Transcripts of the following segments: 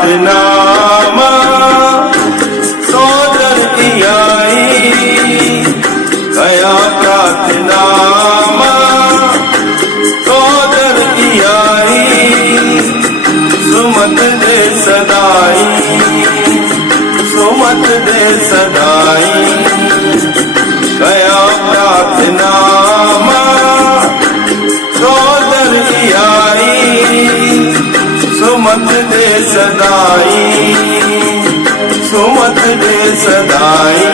प्रार्थना सोदर की आई, गया प्रार्थना सोदर की आई, सुमत दे सदाई, सुमत दे सदाई, गया प्रार्थना सोदर की आई, सुमत दे सदाई, सुमत दे सदाई।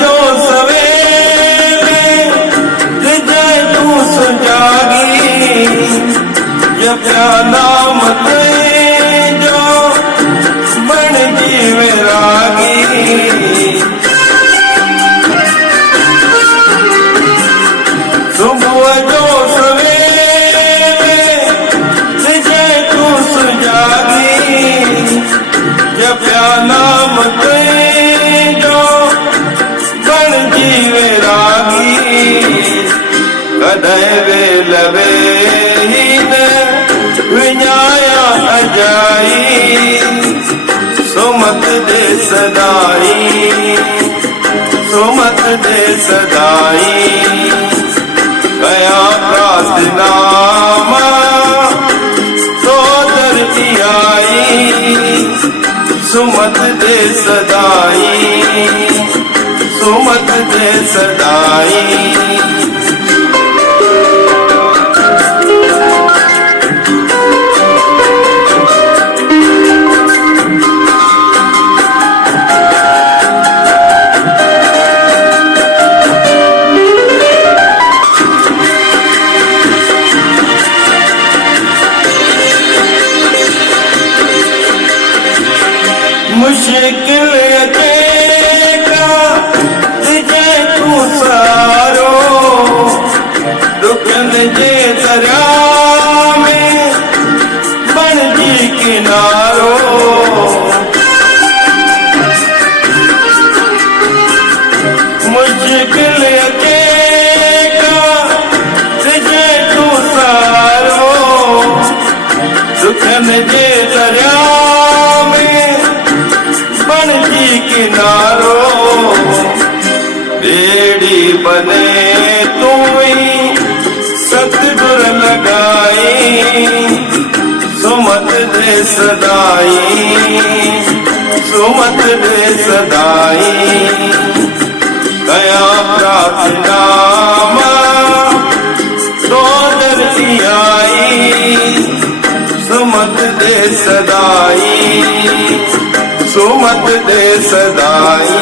जो सवेरे जय तू सुजागी, जप्या नाम ते जो बन जीव रागी, सुबह जो सवेरे जय तू सुजागी, जप्या नाम ते जीवे रागी, कदय वेल वेहीन विञाया अजाई, सुमत दे सदाई, सुमत दे सदाई, गया प्रार्थना सोदर की आई, सुमत दे सदाई, सुमत दे सदाई। मुश्किल सारो दुखन जे दरिया में बन जी किनारो, मुश्किल अकेला तुझे तू सारो, दुखन जे दरिया में बन जी किनारो, बेड़ी बने तू ही सतगुर लगाई, सुमत दे सदाई, सुमत दे सदाई, गया प्रार्थना सोदर की आई, सुमत दे सदाई, सुमत दे सदाई।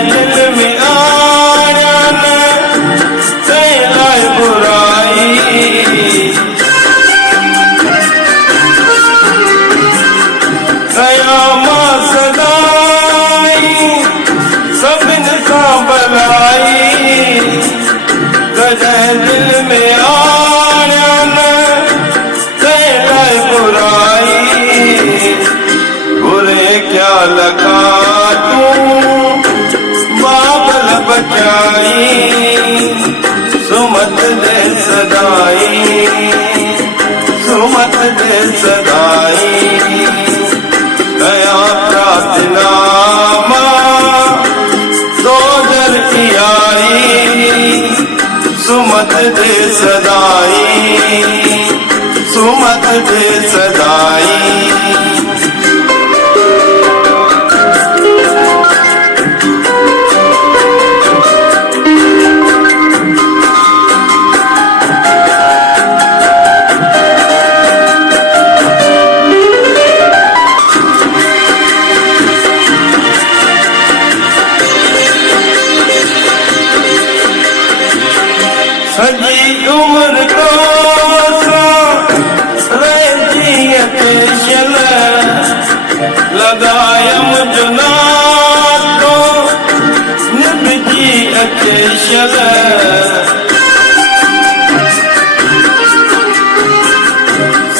दिल में आड़न सैलाए बुराई, कयामा सदाई सबन सा बलाई, गजय दिल में आड़न सैलाए बुराई, बुरे क्या लगा बचाई, सुमत दे सदाई, सुमत दे सदाई, गया प्रार्थना सोदर सदाई सुमत दे सदाई सजी उम्र को शल लगायम जुना तो निभजी अचे शल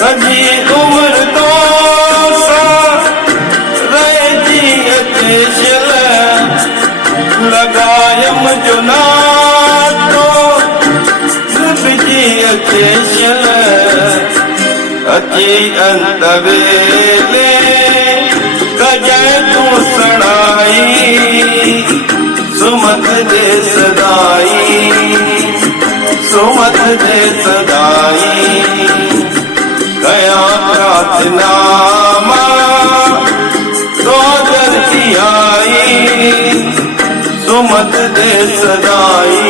सजी उम्र तो रही अचे शल लगायम जुना अची अंत वेले कजै तू सड़ाई सुमत दे सदाई सुमत दे सदाई कया प्रार्थना तो दर्दी आई सुमत दे सदाई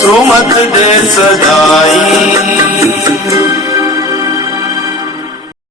सुमत दे सदाई